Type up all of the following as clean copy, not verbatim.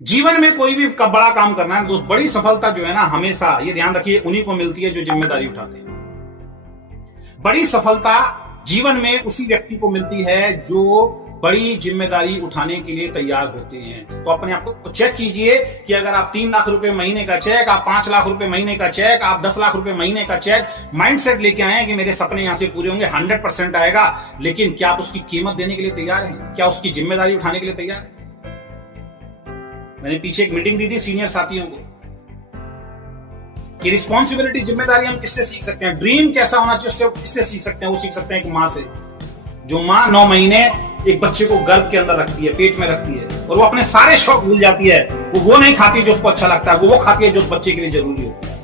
जीवन में कोई भी बड़ा काम करना है दोस्त, बड़ी सफलता जो है ना, हमेशा ये ध्यान रखिए उन्हीं को मिलती है जो जिम्मेदारी उठाते हैं। बड़ी सफलता जीवन में उसी व्यक्ति को मिलती है जो बड़ी जिम्मेदारी उठाने के लिए तैयार होते हैं। तो अपने आप को चेक कीजिए कि अगर आप 3 लाख रुपए महीने का चेक, आप 5 लाख रुपए महीने का चेक, आप 10 लाख रुपए महीने का चेक, माइंडसेट लेके आए हैं कि मेरे सपने यहां से पूरे होंगे, 100% आएगा, लेकिन क्या आप उसकी कीमत देने के लिए तैयार हैं? क्या उसकी जिम्मेदारी उठाने के लिए तैयार हैं? मैंने पीछे एक मीटिंग दी थी सीनियर साथियों को कि रिस्पॉन्सिबिलिटी, जिम्मेदारी हम किससे सीख सकते हैं, ड्रीम कैसा होना चाहिए किससे सीख सकते हैं? वो सीख सकते हैं एक मां से। जो मां 9 महीने एक बच्चे को गर्भ के अंदर रखती है, पेट में रखती है, और वो अपने सारे शौक भूल जाती है। वो नहीं खाती जो उसको अच्छा लगता है, वो खाती है जो उस बच्चे के लिए जरूरी होता है।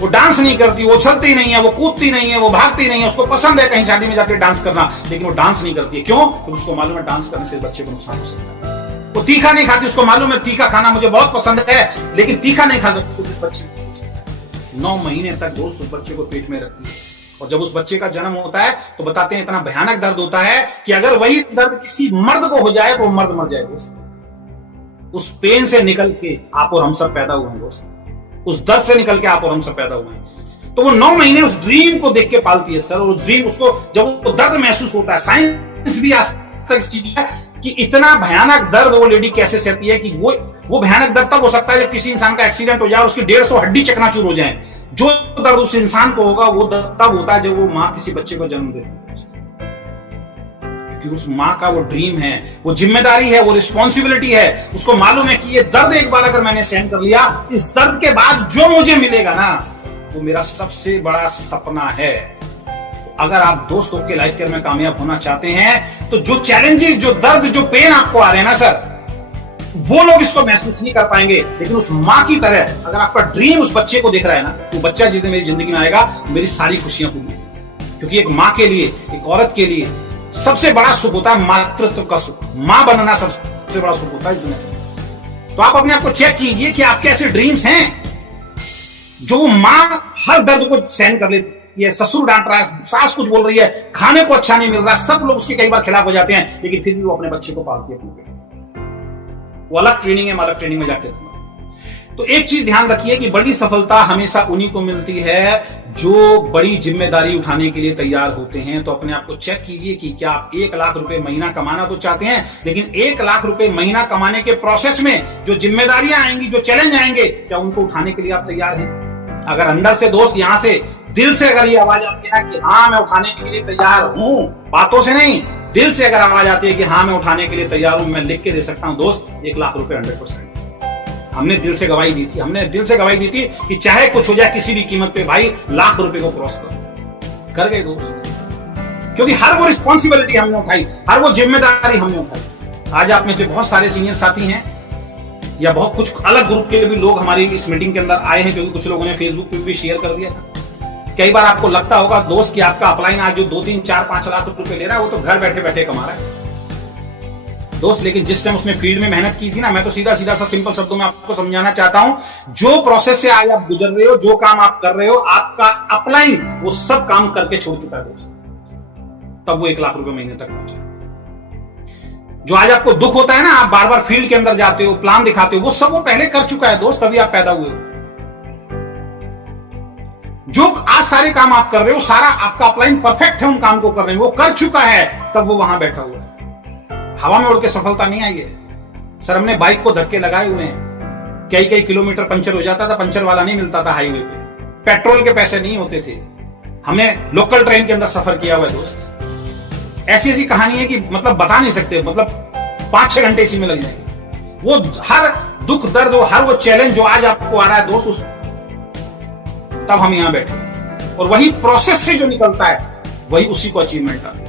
वो डांस नहीं करती, वो उछलती नहीं है, वो कूदती नहीं है, वो भागती नहीं है। उसको पसंद है कहीं शादी में जाकर डांस करना, लेकिन वो डांस नहीं करती है। क्यों? क्योंकि उसको मालूम है डांस करने से बच्चे को नुकसान हो सकता है। वो तीखा नहीं खाती, उसको मालूम है तीखा खाना मुझे बहुत पसंद है, लेकिन तीखा नहीं खा सकती, तो उस बच्चे को 9 महीने तक दोस्त उस बच्चे को पेट में रखती है। और जब उस बच्चे का जन्म होता है तो बताते हैं इतना भयानक दर्द होता है कि अगर वही दर्द किसी मर्द को हो जाए तो वो मर्द मर जाए दोस्त। उस पेन से निकल के आप और हम सब पैदा हुए हैं दोस्त, उस दर्द से निकल के आप और हम सब पैदा हुए हैं। तो वो 9 महीने उस ड्रीम को देख के पालती है सर, और उस ड्रीम उसको जब वो दर्द महसूस होता है, साइंस भी आज तक इस चीज है कि इतना भयानक दर्द वो लेडी कैसे सहती है कि वो भयानक दर्द तब हो सकता है जब किसी इंसान का एक्सीडेंट हो जाए और उसकी 150 हड्डी चकनाचूर हो जाए। जो दर्द उस इंसान को होगा वो दर्द तब होता है जब वो मां किसी बच्चे को जन्म देती है, क्योंकि उस मां का वो ड्रीम है, वो जिम्मेदारी है, वो रिस्पॉन्सिबिलिटी है। उसको मालूम है कि ये दर्द एक बार अगर मैंने सहन कर लिया, इस दर्द के बाद जो मुझे मिलेगा ना, वो मेरा सबसे बड़ा सपना है। अगर आप दोस्तों के लाइफ केयर में कामयाब होना चाहते हैं तो जो चैलेंजेस, जो दर्द, जो पेन आपको आ रहे हैं ना सर, वो लोग इसको महसूस नहीं कर पाएंगे, लेकिन उस मां की तरह अगर आपका ड्रीम उस बच्चे को दिख रहा है ना, तो बच्चा जिस दिन मेरी जिंदगी में आएगा मेरी सारी खुशियां पूरी। क्योंकि एक मां के लिए, एक औरत के लिए सबसे बड़ा सुख होता है मातृत्व का सुख। मां बनना सबसे बड़ा सुख होता है इस दुनिया में। तो आप अपने आप को चेक कीजिए कि आपके ऐसे ड्रीम्स हैं जो वो मां हर दर्द को सहन कर लेती है। ससुर डांट रहा है, सास कुछ बोल रही है, खाने को अच्छा नहीं मिल रहा, सब लोग उसके कई बार खिलाफ हो जाते हैं, लेकिन फिर भी वो अपने बच्चे को पालती है। वो अलग ट्रेनिंग है, अलग ट्रेनिंग में जाके दूंगा। तो एक चीज ध्यान रखिए कि बड़ी सफलता हमेशा उन्हीं को मिलती है जो बड़ी जिम्मेदारी उठाने के लिए तैयार होते हैं। तो अपने आप को चेक कीजिए कि क्या आप 1 लाख रुपए महीना कमाना तो चाहते हैं, लेकिन 1 लाख रुपए महीना कमाने के प्रोसेस में जो जिम्मेदारियां आएंगी, जो चैलेंज आएंगे, क्या उनको उठाने के लिए आप तैयार हैं? अगर अंदर से दोस्त, यहां से दिल से अगर ये आवाज आती है ना कि हाँ मैं उठाने के लिए तैयार हूं, बातों से नहीं, दिल से अगर आवाज आती है कि हाँ मैं उठाने के लिए तैयार हूं, मैं लिख के दे सकता हूं दोस्त 1 लाख रुपए 100%। हमने दिल से गवाही दी थी, हमने दिल से गवाही दी थी कि चाहे कुछ हो जाए किसी भी कीमत पे भाई, लाख रुपए को क्रॉस कर गए दोस्त। क्योंकि हर वो रिस्पॉन्सिबिलिटी हमने उठाई, हर वो जिम्मेदारी हमने उठाई। आज आप में से बहुत सारे सीनियर साथी हैं या बहुत कुछ अलग ग्रुप के भी लोग हमारी इस मीटिंग के अंदर आए हैं, क्योंकि कुछ लोगों ने फेसबुक पे भी शेयर कर दिया था। कई बार आपको लगता होगा दोस्त कि आपका अपलाइन आज जो 2, 3, 4, 5 लाख रुपए ले रहा है वो तो घर बैठे बैठे कमा रहा है दोस्त, लेकिन जिस टाइम उसने फील्ड में मेहनत की थी ना, मैं तो सीधा सीधा सा सिंपल शब्दों में आपको समझाना चाहता हूं, जो प्रोसेस से आज आप गुजर रहे हो, जो काम आप कर रहे हो, आपका अपलाइन वो सब काम करके छोड़ चुका है दोस्त, तब वो 1 लाख रुपए महीने तक पहुंचा। जो आज आपको दुख होता है ना, आप बार बार फील्ड के अंदर जाते हो, प्लान दिखाते हो, वो सब वो पहले कर चुका है दोस्त, तभी आप पैदा हुए हो। जो आज सारे काम आप कर रहे हो, सारा आपका अपलाइन परफेक्ट है उन काम को कर रहे हो, वो कर चुका है, तब वो वहां बैठा हुआ है। हवा में उड़ के सफलता नहीं आई है सर। हमने बाइक को धक्के लगाए हुए हैं, कई किलोमीटर पंचर हो जाता था, पंचर वाला नहीं मिलता था हाईवे पे, पेट्रोल के पैसे नहीं होते थे, हमने लोकल ट्रेन के अंदर सफर किया हुआ है दोस्त। ऐसी ऐसी कहानी है कि मतलब बता नहीं सकते, मतलब 5-6 घंटे इसी में लग जाएंगे। वो हर दुख दर्द, हर वो चैलेंज जो आज आपको आ रहा है दोस्त, तब हम यहां बैठे, और वही प्रोसेस से जो निकलता है वही उसी को अचीवमेंट आता है।